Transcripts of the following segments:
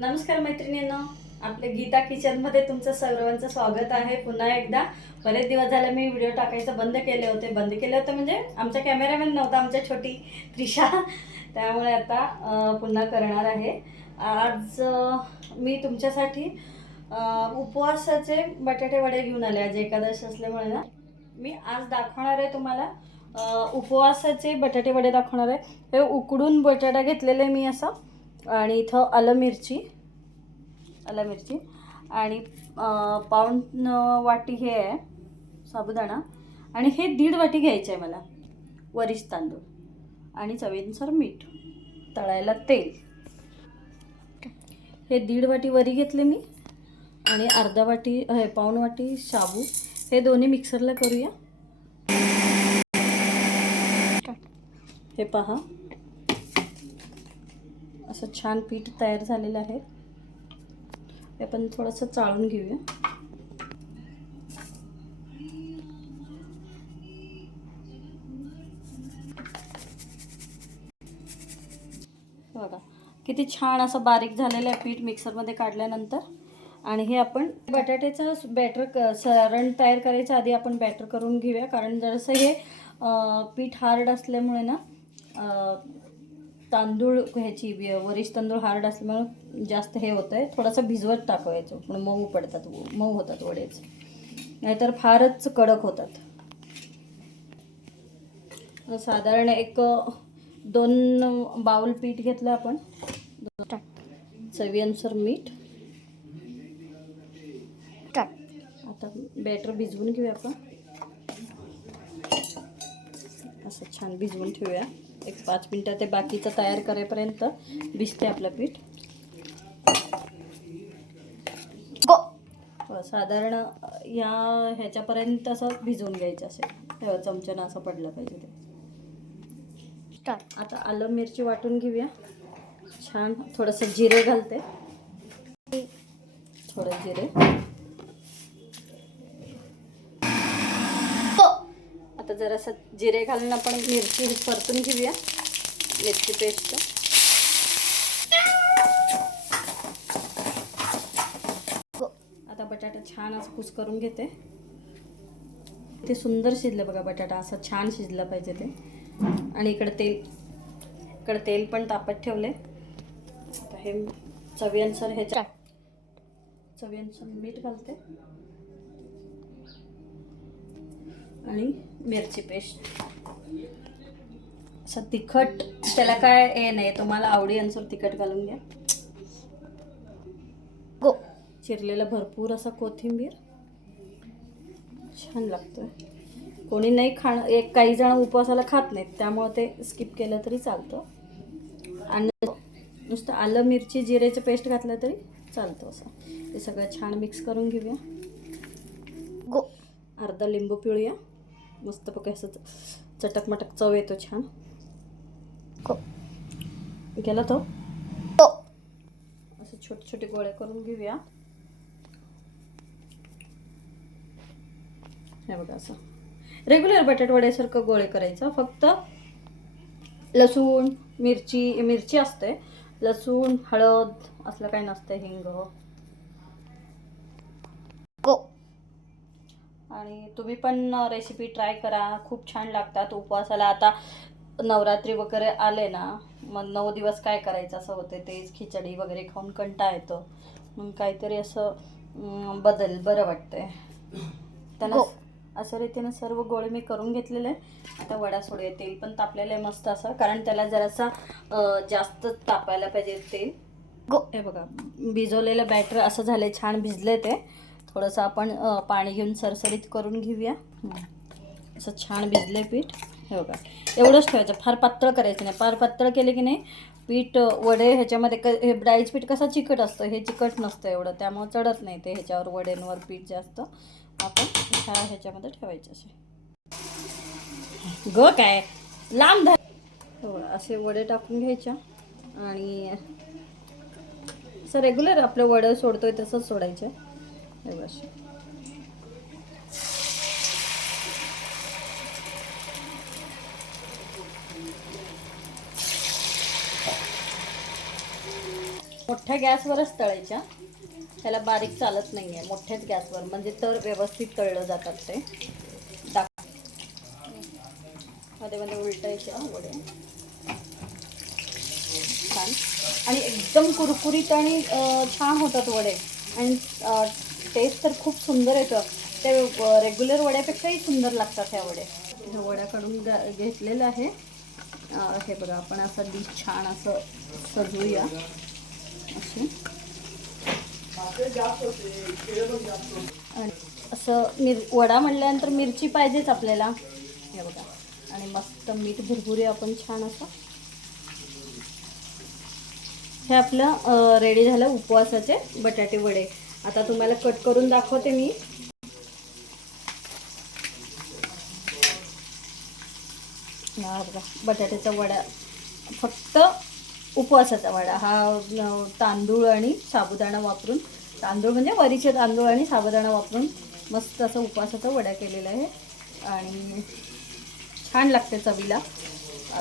नमस्कार मैत्रिणींनो, आपले गीता किचनमध्ये तुमचं सर्वांचं स्वागत आहे. पुन्हा एकदा बरेच दिवस झाले मी व्हिडिओ टाकायचं बंद केले होते म्हणजे आमचा कॅमेरामॅन नव्हता, आमच्या छोटी त्रिशा. त्यामुळे आता पुन्हा करणार आहे. आज मी तुमच्यासाठी उपवासाचे बटाटे वडे घेऊन आले. आज एकादशी असल्यामुळे ना मी आज दाखवणार आहे तुम्हाला उपवासाचे बटाटे वडे दाखवणार आहे. हे उकडून बटाटा घेतलेले मी असं, आणि इथं आलं मिरची आणि पाऊण वाटी हे आहे साबुदाणा, आणि हे 1.5 वाटी घ्यायचं आहे मला वरीस तांदूळ, आणि चवीनुसार मीठ, तळायला तेल. हे 1.5 वाटी वरी घेतले मी, आणि अर्धा वाटी पाऊण वाटी शाबू. हे दोन्ही मिक्सरला करूया. हे पहा, असं छान पीठ तयार झालेलं आहे. हे आपण थोडंसं चाळून घेऊया. बघा किती छान असं बारीक झालेलं आहे पीठ मिक्सरमध्ये काढल्यानंतर. आणि हे आपण बटाट्याचं बॅटर सारण तयार करायच्या आधी आपण बॅटर करून घेऊया, कारण जरासं हे पीठ हार्ड असल्यामुळे ना तांदूळ ह्याची वरीस तांदूळ हार्ड असल्यामुळे जास्त हे होतं आहे. थोडंसं भिजवत टाकायचं, पण मऊ होतात वडेच, नाहीतर फारच कडक होतात. साधारण 1-2 बाउल पीठ घेतलं आपण. चवीनुसार मीठ. आता बॅटर भिजवून घेऊया आपण. असं छान भिजवून ठेवूया. 5 मिनटं ते बाकीचं तयार करेपर्यंत भिजते आपलं पीठ. साधारण ह्याच्यापर्यंत असं भिजवून घ्यायचं असेल, तेव्हा चमच्यानं असं पडलं पाहिजे ते. आता आलं मिरची वाटून घेऊया. छान थोडंसं जिरे घालते, थोडं जिरे. आता जरासं जिरे घालून आपण मिरची परतून घेऊया, मिरची पेस्ट. आता बटाटा छान असं कुस करून घेते. ते सुंदर शिजलं बघा, बटाटा असा छान शिजला पाहिजे ते. आणि इकडे तेल पण तापत ठेवले. आता हे चवीनुसार मीठ घालते, आणि मिरची पेस्ट. असं तिखट त्याला काय हे नाही, तुम्हाला आवडीनुसार तिखट घालून घ्या. चिरलेला भरपूर असा कोथिंबीर, छान लागतं. कोणी नाही काही जण उपवासाला खात नाहीत, त्यामुळे ते स्किप केलं तरी चालतं. आणि नुसतं आलं मिरची जिरेचं पेस्ट घातलं तरी चालतं. असं ते सगळं छान मिक्स करून घेऊया. अर्धा लिंबू पिळूया. मस्त बघा असं चटकमटक चव येतो छान. गेला तो. असं छोटे छोटे गोळे करून घेऊया. हे बघा असं रेग्युलर बटाटे वड्यासारखं गोळे करायचं. फक्त लसूण मिरची असते, लसूण हळद असलं काही नसतं, हिंग. आणि तुम्ही पण रेसिपी ट्राय करा, खूप छान लागतात उपवासाला. आता नवरात्री वगैरे आले ना, मग 9 दिवस काय करायचं असं होते. तेच खिचडी वगैरे खाऊन कंटाळा येतो. मग काहीतरी असं बरं वाटतंय. त्यांना अशा रीतीने सर्व गोळे मी करून घेतलेले आहे. आता वडा सोडूया. तेल पण तापलेलं आहे मस्त असं, कारण त्याला जरासा जास्त तापायला पाहिजे तेल. हे बघा भिजवलेलं बॅटर असं झालं, छान भिजले ते. थोडंसं आपण पाणी घेऊन सरसरीत करून घेऊया. असं छान भिजले पीठ. हे बघा एवढंच ठेवायचं, फार पातळ करायचं नाही. फार पातळ केले की नाही पीठ वडे ह्याच्यामध्ये हे डाळीचं पीठ कसं चिकट असतं, हे चिकट नसतं एवढं, त्यामुळे चढत नाही ते ह्याच्यावर वड्यांवर पीठ जास्त. आपण ह्याच्यामध्ये ठेवायचं असे काय लांब हो. असे वडे टाकून घ्यायच्या, आणि असं रेग्युलर आपलं वडं सोडतोय तसंच सोडायचं. हे बस. मोठ्या मोठ्या गॅसवरच तळायच्या, त्याला बारीक चालत नाही आहे, मोठ्याच गॅसवर म्हणजे तर व्यवस्थित तळलं जातात ते. मध्ये मध्ये उलटायचे वडे छान, आणि एकदम कुरकुरीत आणि छान होतात वडे, आणि टेस्ट तर खूप सुंदर येतं. ते रेग्युलर वड्यापेक्षाही सुंदर लागतात ह्या वडे. ह्या वड्या काढून घेतलेलं आहे. हे बघा, आपण असं डिश छान असं सजवूया असे. आणि असं वडा म्हटल्यानंतर मिरची पाहिजेच आपल्याला. हे बघा, आणि मस्त मीठ भुरभुरी आपण छान असं. हे आपलं रेडी झालं उपवासाचे बटाटे वडे. आता तुम्हाला कट करून दाखवते मी. हा बघा, बटाट्याचा वडा, फक्त उपवासाचा वडा हा. तांदूळ आणि साबुदाणा वापरून, तांदूळ म्हणजे वरीचे तांदूळ आणि साबुदाणा वापरून मस्त असं उपवासाचा वडा केलेला आहे. आणि छान लागते चवीला.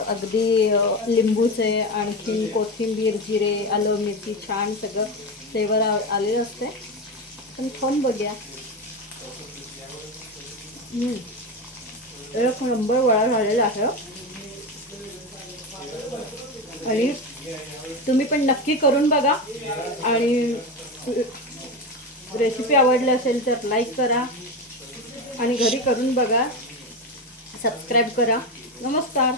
अगदी लिंबूचे, आणखी कोथिंबीर, जिरे, आलं, मिरची छान सगळं फ्लेवर आलेलं असते. पण खाऊन बघूया. एक नंबर वडा झालेला आहे. आणि तुम्ही पण नक्की करून बघा. आणि रेसिपी आवडली असेल तर लाईक करा आणि घरी करून बघा. सबस्क्राईब करा. नमस्कार.